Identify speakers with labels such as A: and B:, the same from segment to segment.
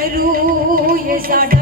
A: करूं ये साढ़ा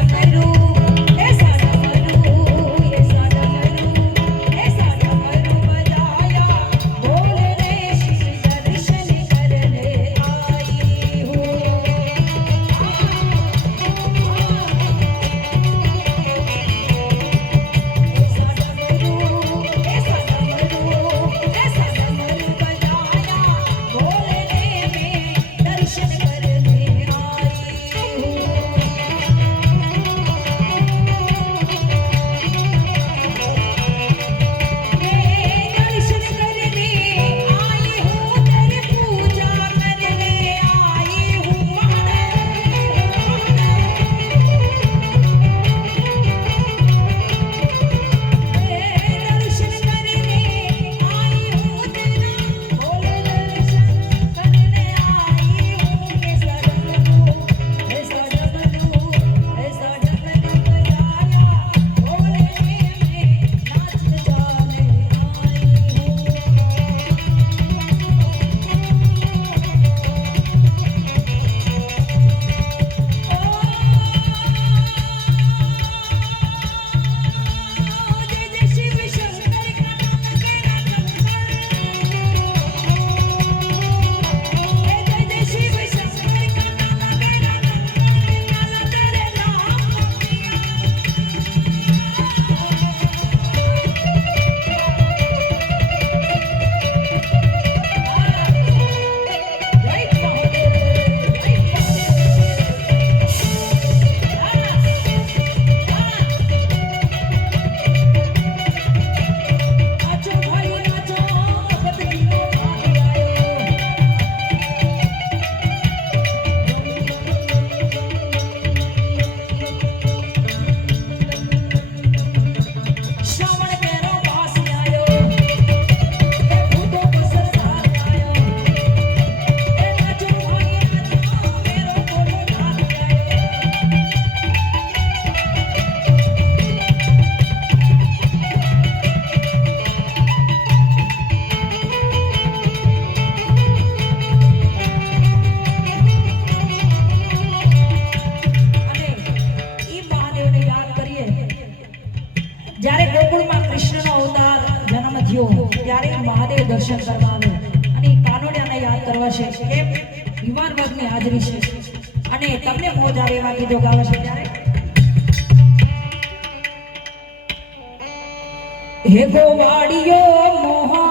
A: ஏகோ வாடியோ மோகா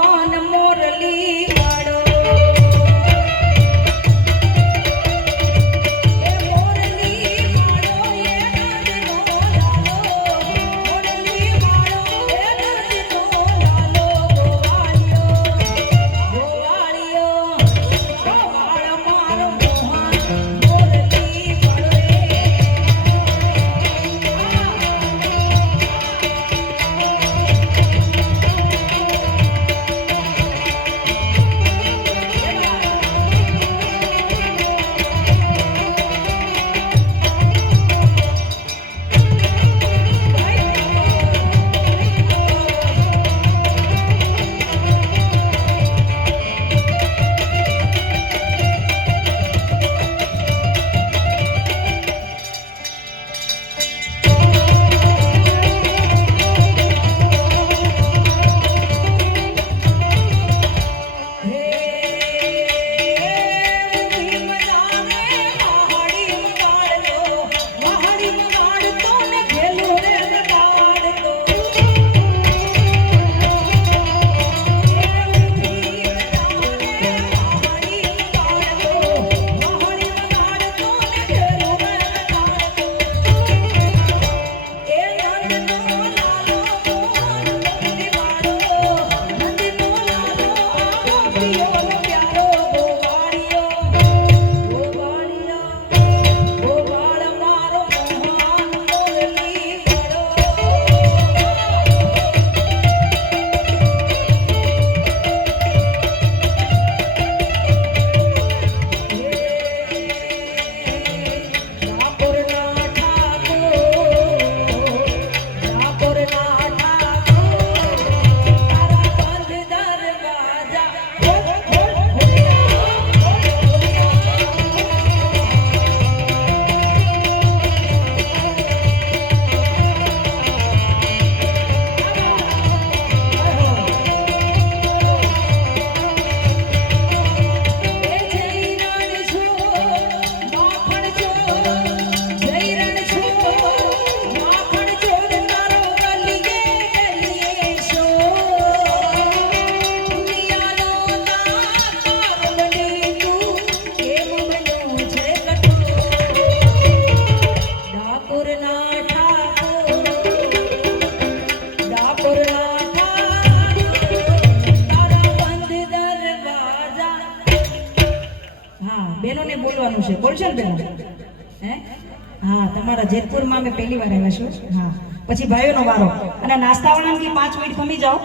A: તમારા અમે પહેલી વાર આવ્યા છું હા. પછી ભાઈઓનો વારો. અને નાસ્તાવાળાને પાંચ મિનિટ ખમી જાઓ.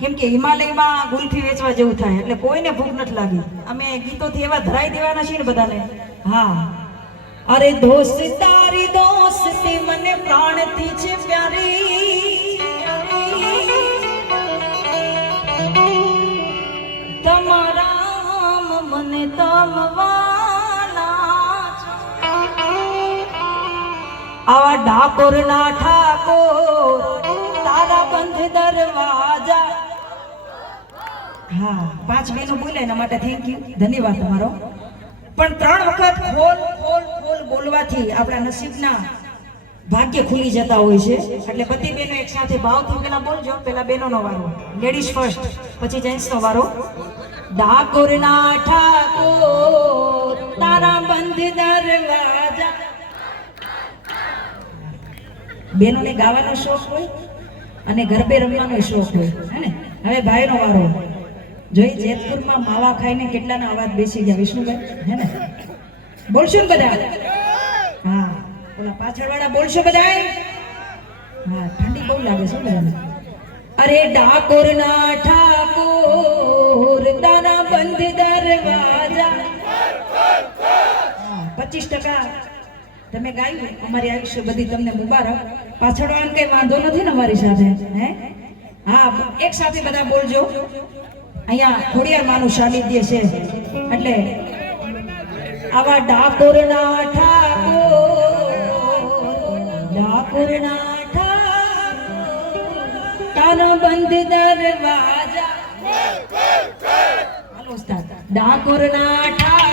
A: કેમ કે હિમાલયમાં ગુલફી વેચવા જેવું થાય. એટલે કોઈને ભૂખ નથી લાગી. અમે ગીતોથી એવા ધરાઈ દેવાના છીએ ને બધાને. હા. અરે દોસ્ત, તારી દોસ્ત મને પ્રાણથી છે પ્યારી. ડાકોરના ઠાકોર તારા બંધ દરવાજા હા પાંચ બહેનો બોલે એના માટે થેન્ક યુ ધન્યવાદ તમારો પણ ત્રણ વખત ખોલ ખોલ ખોલ બોલવાથી આપણા નસીબના ભાગ્ય ખુલી જતા હોય છે. એટલે બધી બહેનો એક સાથે ભાવથી પેલા બોલજો. પેલા બહેનોનો વારો. લેડીઝ ફર્સ્ટ પછી જેન્ટ્સનો વારો. ડાકોરના ઠાકોર બહેનોને ગાવાનો શોખ હોય અને ગરબે રમવાનો શોખ હોય, હે હવે ભાઈનો વારો. જોઈ જેતપુરમાં માવા ખાઈને કેટલાનો અવાજ બેસી ગયા, વિષ્ણુભાઈ, હે ને? બોલશો ને બધા? હા, ઓલા પાછળવાળા બોલશો બધા હા, ઠંડી બહુ લાગે છે બધાને. અરે ડાકોરના ઠાકોર, દાના બંધ દરવાજા. પચીસ ટકા તમે ગાયું અમારી આયુષ્ય બધી તમને મુબારક. પાછળ વાળાને કઈ વાંધો નથી ને અમારી સાથે, હે? હા, એક સાથે બધા બોલજો. અહીંયા ખોડિયાર માનું સાનિધ્ય છે. એટલે આવા ડાકોરના ઠાકોર ડાકોરના ઠાકોર તાનો બંધ દરવાજા. હાલો ડાકોરના ઠાકોર.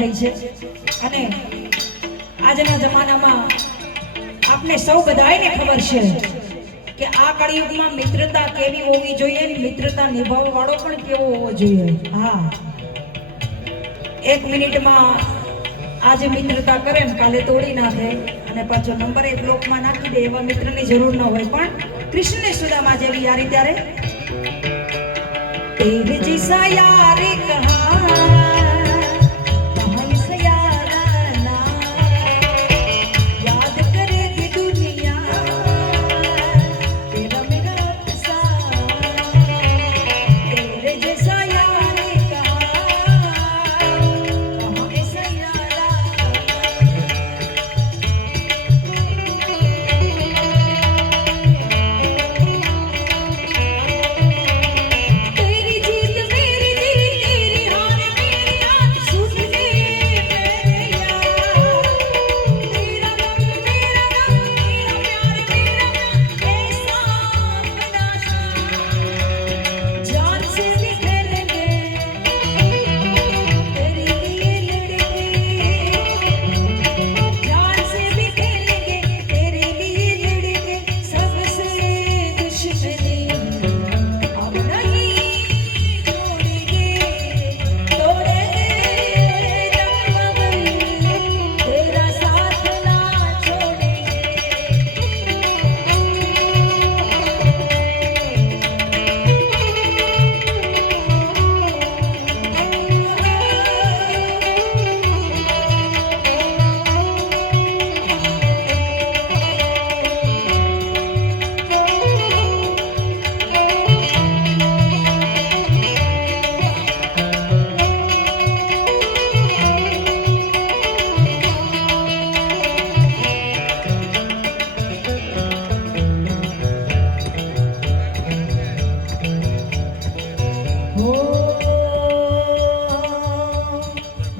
A: થઈ છે. અને આજના જમાનામાં આપણે સૌ બધાને ખબર છે કે આ કળિયુગમાં મિત્રતા કેવી હોવી જોઈએ મિત્રતા નિભાવવા વાળો પણ કેવો હોવો જોઈએ? હા. એક મિનિટમાં આજે મિત્રતા કરે ને કાલે તોડી નાખે અને પાછો નંબર એક બ્લોકમાં નાખી દે એવા મિત્રની જરૂર ન હોય. પણ કૃષ્ણને સુદામાં જેવી યારી ત્યારે? તેર જિસા
B: યારી
A: કહા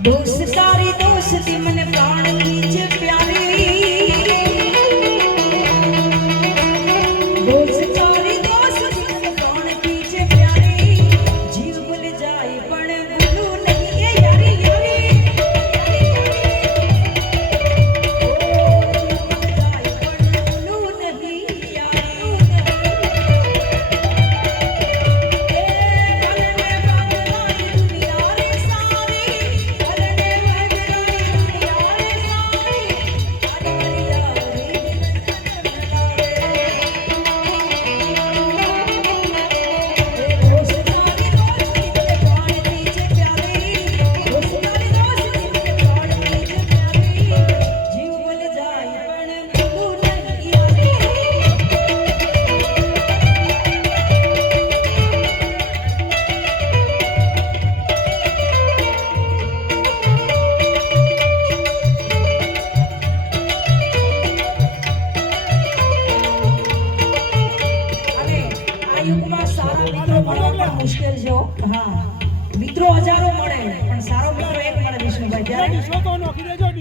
B: Dos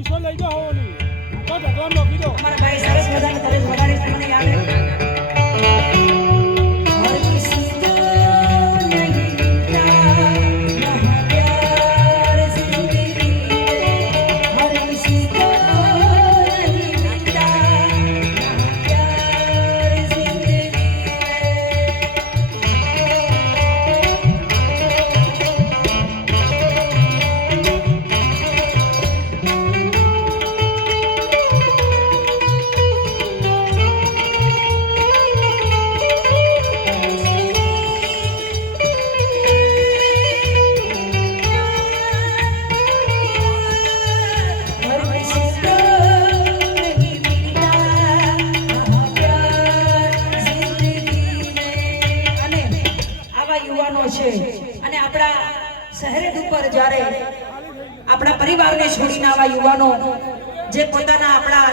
B: તો લઈ જાઓ હોવાનું
A: અમારા ભાઈ સરસ મજાના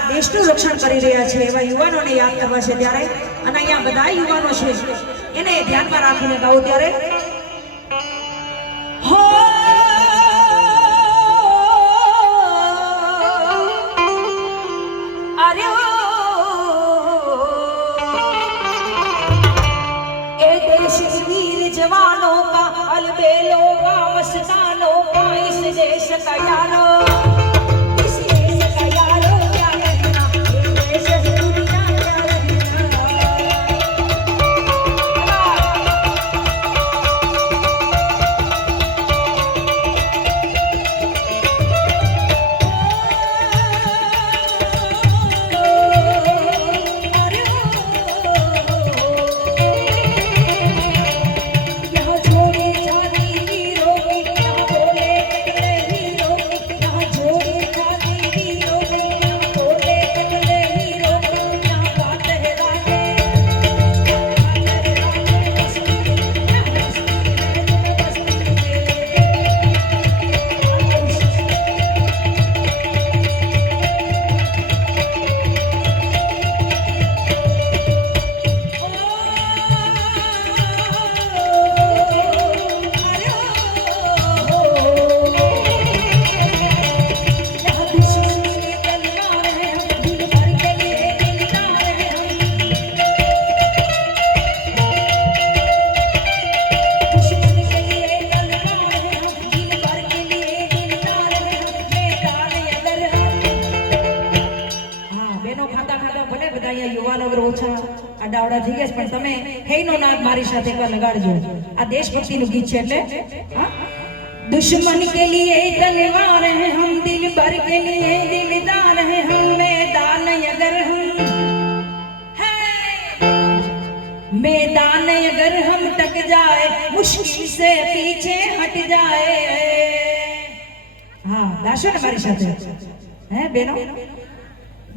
A: દેશનું રક્ષણ કરી રહ્યા છે એવા યુવાનોને યાદ કરવા છે ત્યારે અને અહીંયા બધા યુવાનો છે એને ધ્યાનમાં રાખીને ગાવું ત્યારે મારી સાથે એકવાર લગાડજો આ દેશભક્તિનું ગીત છે એટલે હા? दुश्मन के लिए तलवार है हम दिल भर के लिए दिलदार है हम मैदान अगर हम है मैदान अगर हम टक जाए मुश्किल से पीछे हट जाए हाँ गाशो ने हमारी साथ है बेनो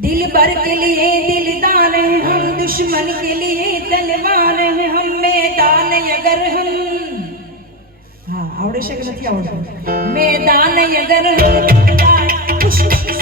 A: दिल भर के लिए दिलदार हैं हम दुश्मन के लिए तलवार हैं हम मैदान अगर हम हाँ आवड़े शक आवड़े मैदान अगर हम दुश्मन